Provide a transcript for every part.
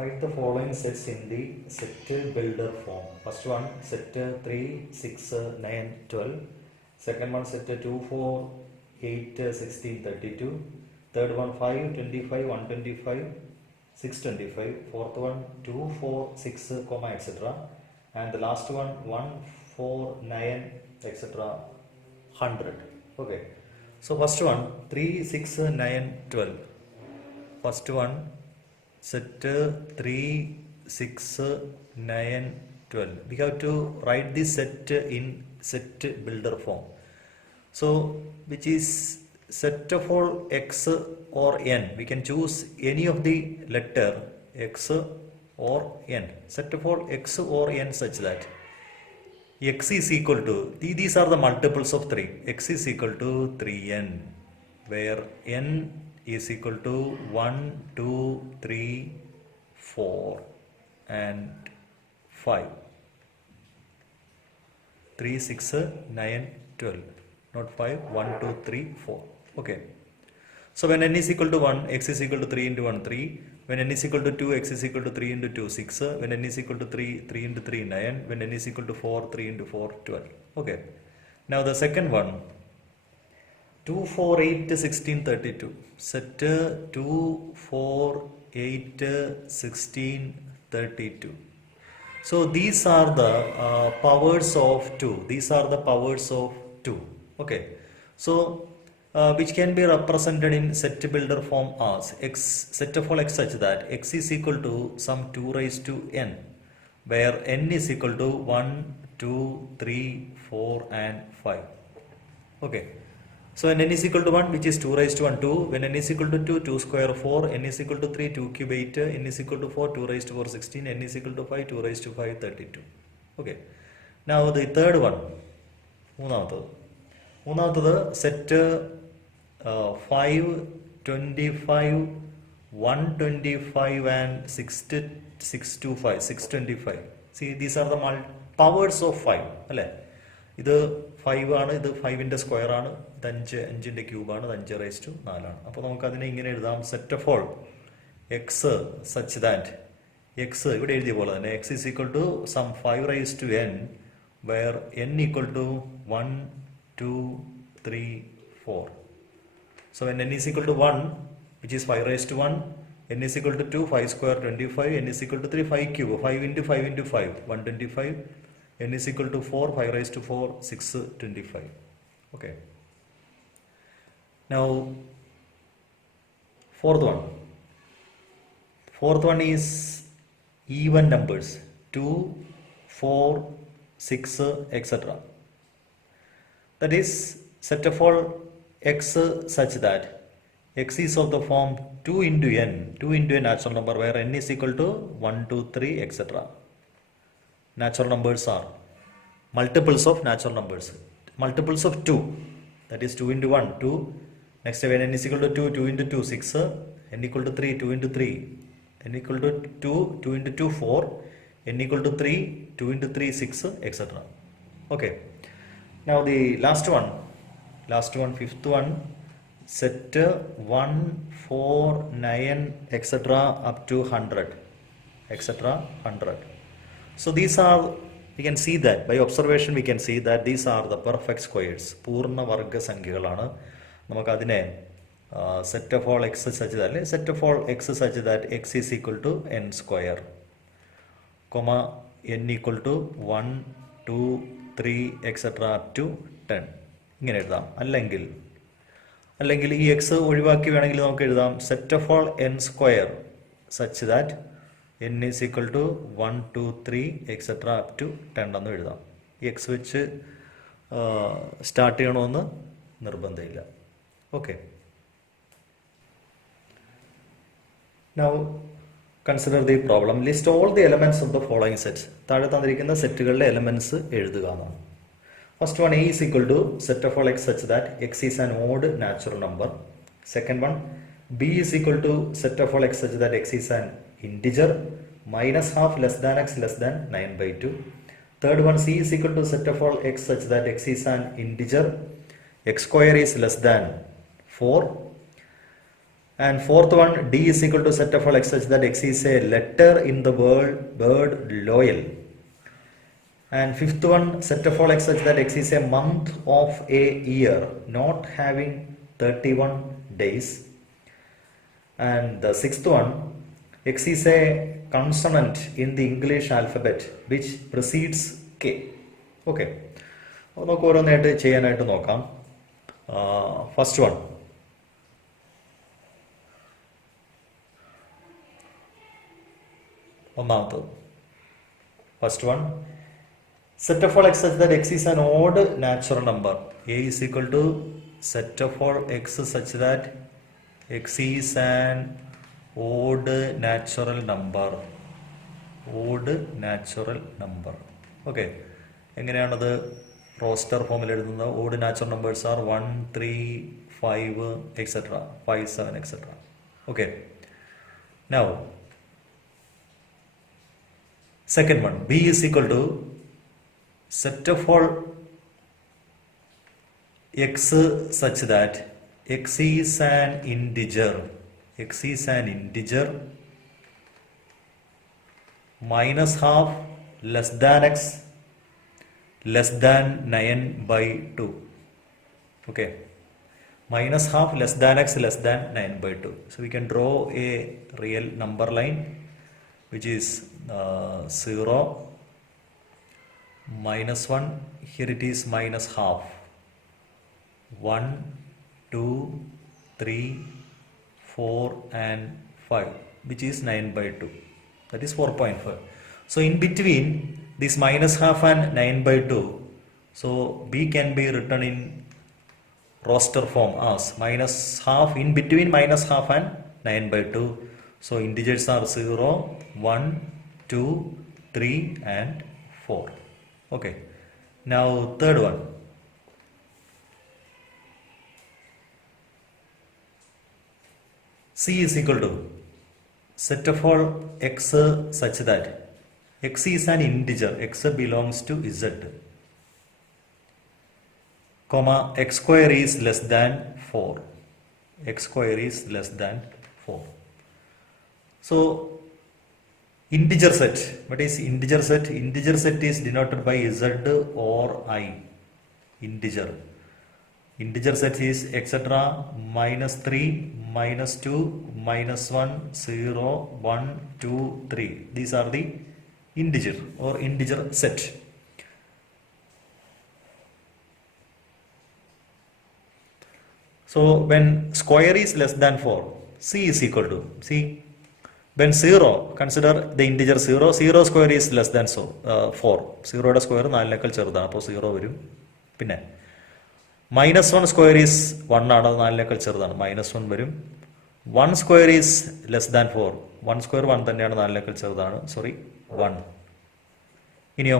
Write the following sets in the set builder form. First one, set 3, 6, 9, 12. Second one, set 2, 4, 8, 16, 32. Third one, 5, 25, 125, 625. Fourth one, 2, 4, 6, comma, etc. And the last one, 1, 4, 9, etc. 100. Okay. So first one, 3, 6, 9, 12. First one, set 3, 6, 9, 12. We have to write this set in set builder form. So, which is set of all x or n. We can choose any of the letter x or n. Set of all x or n such that x is equal to, these are the multiples of 3. X is equal to 3n, where n is equal to 1, 2, 3, 4 and 5. 3, 6, 9, 12. Not 5, 1, 2, 3, 4. Okay. So when n is equal to 1, x is equal to 3 into 1, 3. When n is equal to 2, x is equal to 3 into 2, 6. When n is equal to 3, 3 into 3, 9. When n is equal to 4, 3 into 4, 12. Okay. Now the second one, 2, 4, 8, 16, 32. Set 2, 4, 8, 16, 32. So these are the powers of 2. These are the powers of 2. Okay. So which can be represented in set builder form as x, set of all x such that x is equal to some 2 raised to n, where n is equal to 1, 2, 3, 4 and 5. Okay. So when n is equal to 1, which is 2 raised to 1, 2. When n is equal to 2, 2 square 4. N is equal to 3, 2 cube 8. N is equal to 4, 2 raised to 4, 16. N is equal to 5, 2 raised to 5, 32. Okay. Now the third one. മൂന്നാമത്തത് set 5, 25, 125 and 625, 625. See, these are the powers of 5. അല്ലേ? ഇത് 5 ആണ്, ഇത് 5ന്റെ square ആണ്, ഇത് 5ന്റെ ക്യൂബാണ്, ഇത് 5 raise to 4 ആണ്. അപ്പോൾ നമുക്കതിനെ ഇങ്ങനെ എഴുതാം, set of all x such that x ഇവിടെ എഴുതിയ പോലെ തന്നെ x is equal to some 5 raise to n, where n equal to 1, 2, 3, 4. So when n is equal to 1, which is 5 raised to 1, n is equal to 2, 5 square 25, n is equal to 3, 5 cube, 5 into 5 into 5, 125, n is equal to 4, 5 raised to 4, 625. Okay. Now, fourth one is even numbers, 2, 4, 6, etc. That is set of all x such that x is of the form 2 into n, 2 into a natural number, where n is equal to 1, 2, 3, etc. Natural numbers are multiples of natural numbers, multiples of 2, that is 2 into 1, 2. Next, when n is equal to 2, 2 into 2, 6. N equal to 3, 2 into 3. N equal to 2, 2 into 2, 4. N equal to 3, 2 into 3, 6, etc. Okay. Now the last one, fifth one, set 1, 4, 9, etc. up to 100, etc. 100. So these are, we can see that by observation we can see that these are the perfect squares. പൂർണ്ണ വർഗ സംഖ്യകളാണ്. നമുക്ക് അതിനെ set of all x such that, set of all x such that x is equal to n square, comma n equal to 1, 2, 3, etc. up to 10. ഇങ്ങനെ എഴുതാം. അല്ലെങ്കിൽ ഈ X ഒഴിവാക്കി വേണമെങ്കിൽ നമുക്ക് എഴുതാം set of all n square such that n is equal to 1, 2, 3, etcetera up to 10 എന്ന് എഴുതാം. ഈ എക്സ് വെച്ച് സ്റ്റാർട്ട് ചെയ്യണമെന്ന് നിർബന്ധമില്ല. Okay. Now consider the problem. List all the elements of the following sets. താഴെ തന്നിരിക്കുന്ന സെറ്റുകളിലെ എലമെന്റ്സ് എഴുതുക എന്നാണ്. First one, A is equal to set of all x such that x is an odd natural number. Second one, B is equal to set of all x such that x is an integer, minus half less than x less than 9/2. Third one, C is equal to set of all x such that x is an integer, x square is less than 4. And fourth one, D is equal to set of all x such that x is a letter in the word loyal. And fifth one, set of all x such that x is a month of a year not having 31 days. And the sixth one, x is a consonant in the English alphabet which precedes K. Okay, അപ്പോൾ നമുക്ക് ഓരോന്നായിട്ട് ചെയ്യാനായിട്ട് നോക്കാം. First one, ഒന്നാമത്തത്, first one, set of all x such that x is an odd natural number. A is equal to set of all x such that x is an odd natural number. Odd natural number. Okay. എങ്ങനെയാണത് roster ഫോമിൽ എഴുതുന്നത്? Odd natural numbers are 1, 3, 5, etcetera, 5, 7, etcetera. Okay. Now second one, B is equal to set of all x such that x is an integer. X is an integer minus half less than x less than 9/2. Okay. Minus half less than x less than 9/2. So we can draw a real number line which is 0, minus 1, here it is minus half, 1, 2, 3, 4 and 5, which is 9/2, that is 4.5. So in between this minus half and 9/2, so B can be written in roster form as minus half, in between minus half and 9/2. So integers are 0, 1, 2, 3 and 4. Okay. Now third one. C is equal to set of all x such that x is an integer, x belongs to z, comma x square is less than 4. X square is less than 4. So integer set, what is integer set? Integer set is denoted by z or I. Integer set is etc. minus 3, minus 2, minus 1, 0, 1, 2, 3. These are the integer or integer set. So when square is less than 4, C is equal to, see, when 0, consider the integer 0, 0 square is less than 4. 0 square 4 ചെറുതാണ്, അപ്പോൾ 0 വരും. പിന്നെ minus 1 square is 1 ആണ്, 4 ചെറുതാണ്, minus 1 വരും. 1 square is less than 4. 1 square 1 തന്നെയാണ്, 4 ചെറുതാണ്, sorry 1. ഇനിയോ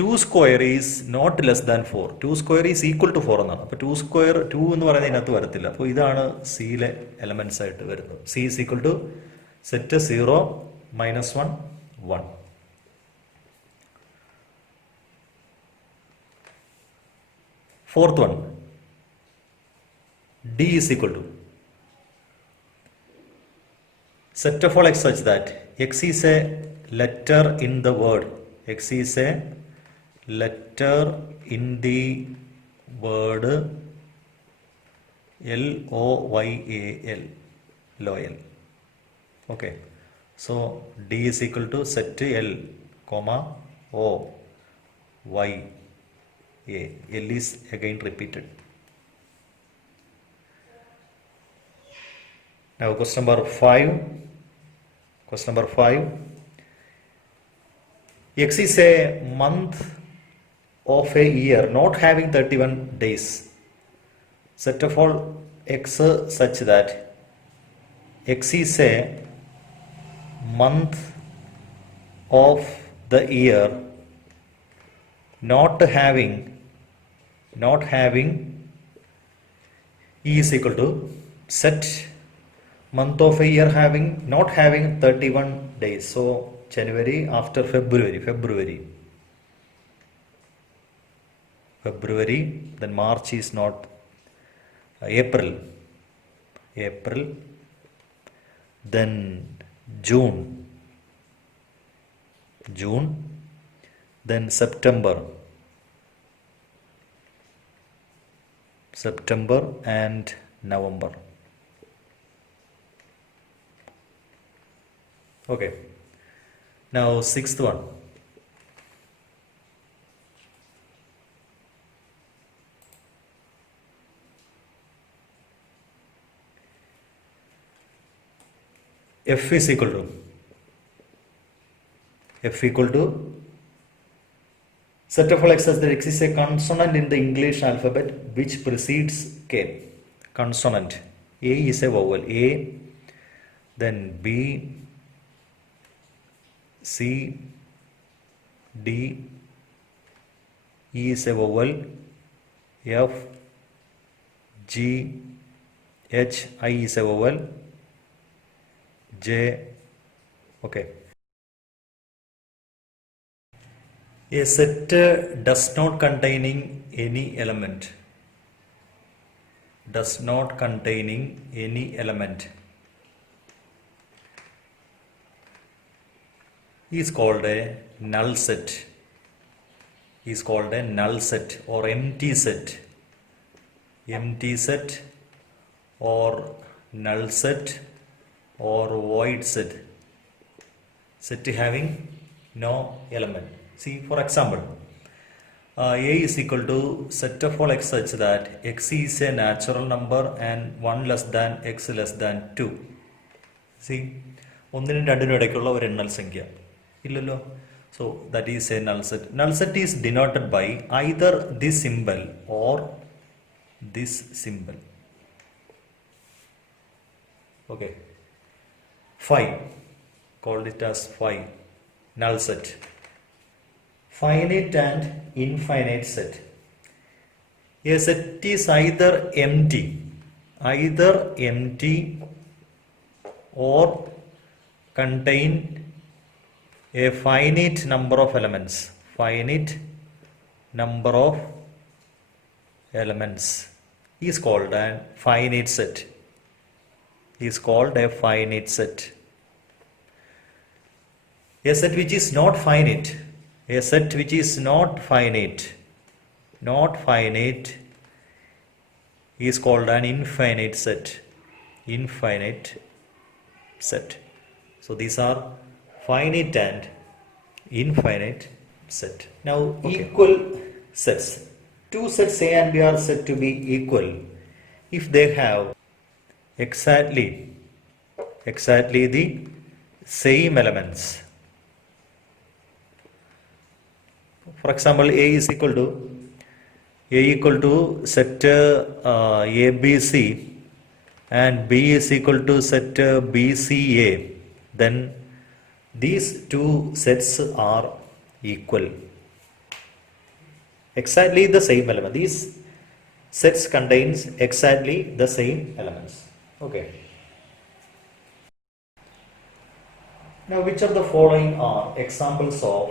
2 square is not less than 4. 2 square is equal to 4 എന്നാണ്. അപ്പോൾ 2 square 2 എന്ന് പറയുന്നത് ഇതിനകത്ത് വരത്തില്ല. അപ്പോൾ ഇതാണ് സിയിലെ എലമെന്റ്സ് ആയിട്ട് വരുന്നത്. C is equal to set 0, minus 1, 1. Fourth one, D is equal to set of all x such that x is a letter in the word. X is a letter in the word L-O-Y-A-L, loyal. Okay, so D is equal to set L, comma O, Y, A. L is again repeated. Now question number 5. Question number 5. X is a month of a year not having 31 days. Set of all x such that x is a month of the year not having E is equal to set month of a year not having 31 days. So January after February, then March is not, April, then June, then September and November. Okay, now sixth one. F is equal to set of all x such that x is a consonant in the English alphabet which precedes K. Consonant. A is a vowel. A, then B, C, D, E is a vowel. F, G, H, I is a vowel. J, okay. A set does not containing any element. Is called a null set. Or empty set. Or null set or void set. Set having no element. See, for example, A is equal to set of all x such that x is a natural number and 1 less than x less than 2. See, ഒന്നിനും രണ്ടിനും ഇടയ്ക്കുള്ള ഒരു എണ്ണൽ സംഖ്യ ഇല്ലല്ലോ. So that is a null set. Null set is denoted by either this symbol or this symbol. Okay. 5. Called it as 5. Null set. Finite and infinite set. A set is either empty or contain a finite number of elements. Is called a finite set. A set which is not finite is called an infinite set. So these are finite and infinite set. Now equal sets. Two sets A and B are said to be equal if they have exactly the same elements. For example, A is equal to set ABC and B is equal to set BCA. Then these two sets are equal. Exactly the same element. These sets contains exactly the same elements. Okay. Now, which of the following are examples of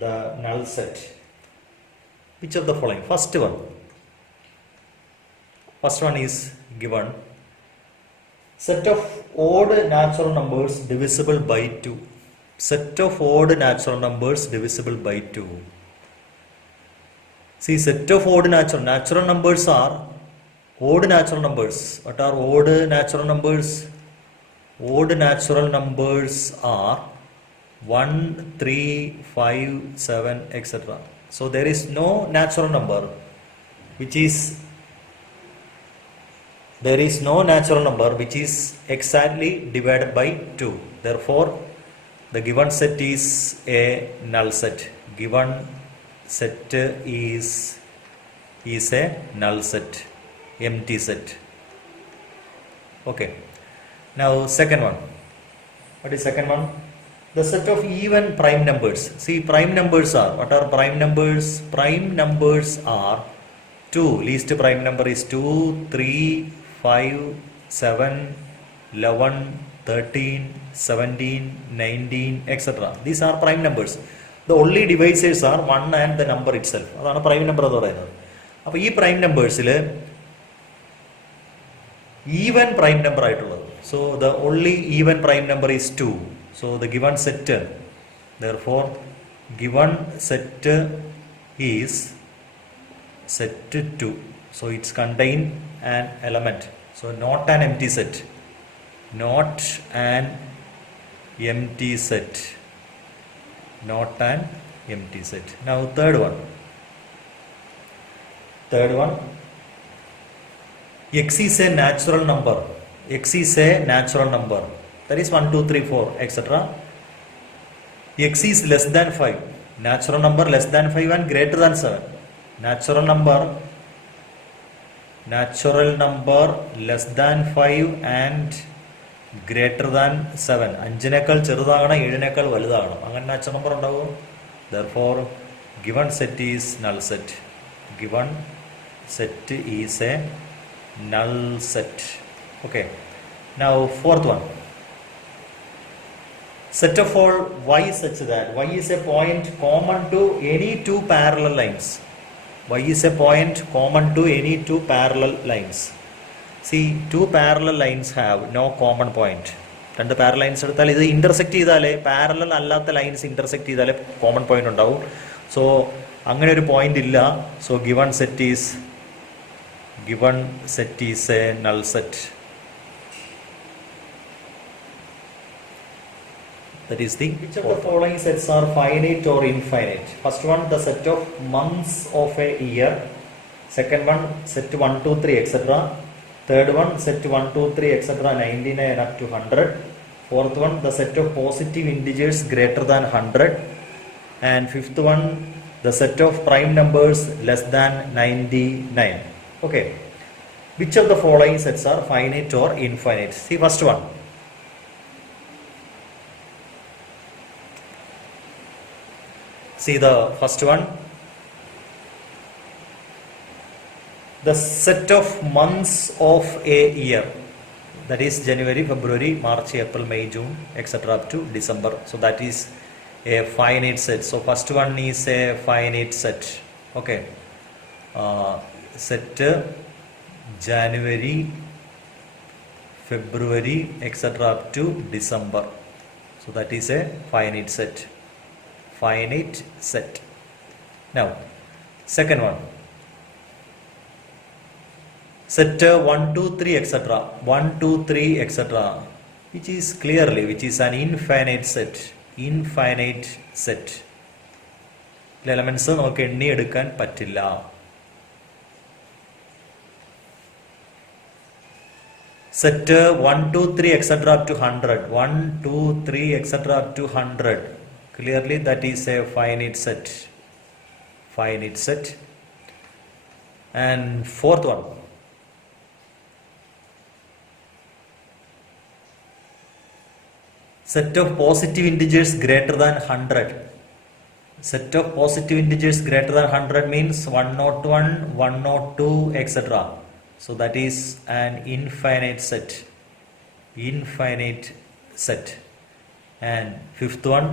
the null set? Which of the following? First one is given. Set of odd natural numbers divisible by 2. Set of odd natural numbers divisible by 2. See, set of odd natural numbers are odd natural numbers. What are odd natural numbers? Odd natural numbers are 1, 3, 5, 7, etc. So there is no natural number which is exactly divided by 2. Therefore, the given set is a null set. Given set is a null set, empty set. Okay. Now second one. What is second one? The set of even prime numbers. See, prime numbers are, what are prime numbers? Prime numbers are 2. Least prime number is 2, 3, 5, 7, 11, 13, 17, 19, etc. These are prime numbers. The only divisors are 1 and the number itself. അതാണ് prime number എന്ന് പറയുന്നത്. അപ്പോൾ ഈ prime നമ്പേഴ്സിൽ even prime number ആയിട്ടുള്ളത്, So the only even prime number is 2. So the given set, therefore given set is set 2. So it's contain an element. So not an empty set. Not an empty set. Not an empty set. Now third one. X is a natural number. X is a natural number. That is 1, 2, 3, 4, etc. X is less than 5. Natural number less than 5 and greater than 7. Natural number less than 5 and greater than 7. 5-നേക്കാൾ ചെറുതാകണം 7-നേക്കാൾ വലുതാകണം. അങ്ങനെ natural number ഉണ്ടാവും. Therefore given set is null set. Given set is a null set. Okay. Now fourth one. Set of all y such that y is a point common to any two parallel lines. Y is a point common to any two parallel lines. See, two parallel lines have no common point. രണ്ട് parallel lines എടുത്താൽ ഇത് intersect ചെയ്താലേ parallel അല്ലാത്ത lines intersect ചെയ്താലേ common point ഉണ്ടാവും. So അങ്ങനെ ഒരു point ഇല്ല. So given set is A null set. That is the which of the following sets are finite or infinite? First one, the set of months of a year. Second one, set 1, 2, 3, etc. Third one, set 1, 2, 3, etc. 99 up to 100. Fourth one, the set of positive integers greater than 100. And fifth one, the set of prime numbers less than 99. Okay. Which of the following sets are finite or infinite? See first one. See the first one. The set of months of a year. That is January, February, March, April, May, June, etc. up to December. So that is a finite set. So first one is a finite set. Okay. Set January, February, etc. up to December. So that is a finite set. Finite set. Now, second one. Set 1, 2, 3, etc. 1, 2, 3, etc. Which is an infinite set. Infinite set. Elements നമുക്ക് എണ്ണി എടുക്കാൻ പറ്റില്ല. Set 1, 2, 3, etc. up to 100. 1, 2, 3, etc. up to 100. Clearly that is a finite set. Finite set. And fourth one. Set of positive integers greater than 100. Set of positive integers greater than 100 means 101, 102, etc. So that is an infinite set. Infinite set. And fifth one.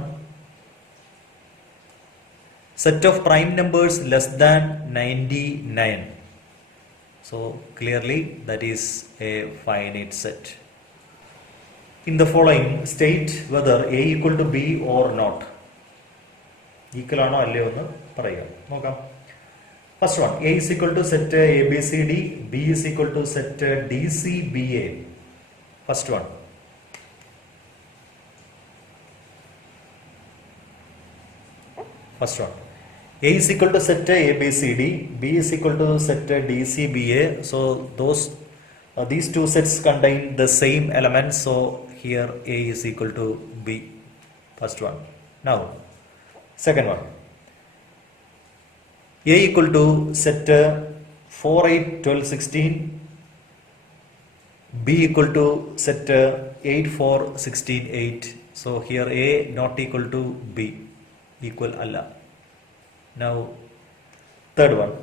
Set of prime numbers less than 99. So clearly that is a finite set. In the following, state whether A equal to B or not. Equal ആണോ അല്ലയോ എന്ന് പറയുക. നോക്കാം. First one, A is equal to set ABCD, B is equal to set DCBA. First one. First one. A is equal to set ABCD, B is equal to set DCBA. So these two sets contain the same elements. So here A is equal to B. First one. Now, second one. A equal to set 4, 8, 12, 16. B equal to set 8, 4, 16, 8. So here A not equal to B. Equal Allah. Now, third one.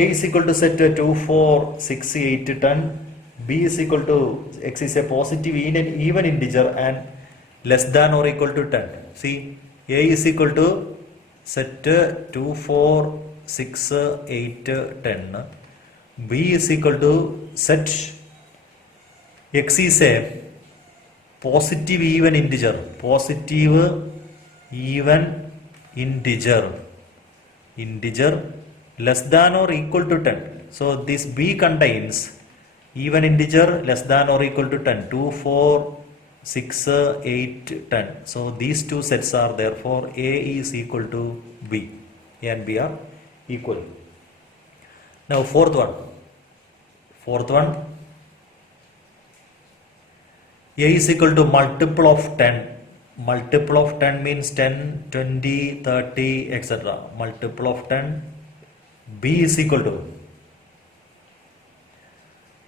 A is equal to set 2, 4, 6, 8, 10. B is equal to X is a positive even integer and less than or equal to 10. See, A is equal to set 2, 4, 6, 8, 10. B is equal to set X is a positive even integer. Positive even integer. Integer less than or equal to 10. So this B contains even integer less than or equal to 10. 2, 4, 6, 8, 10. So these two sets are therefore A is equal to B. A and B are equal. Now fourth one. A is equal to multiple of 10. Multiple of 10 means 10, 20, 30, etc. Multiple of 10. B is equal to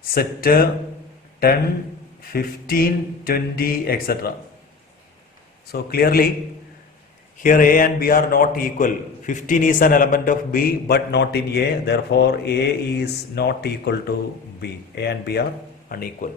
set 10, 15, 20, etc. So clearly here A and B are not equal. 15 is an element of B but not in A. Therefore A is not equal to B. A and B are unequal.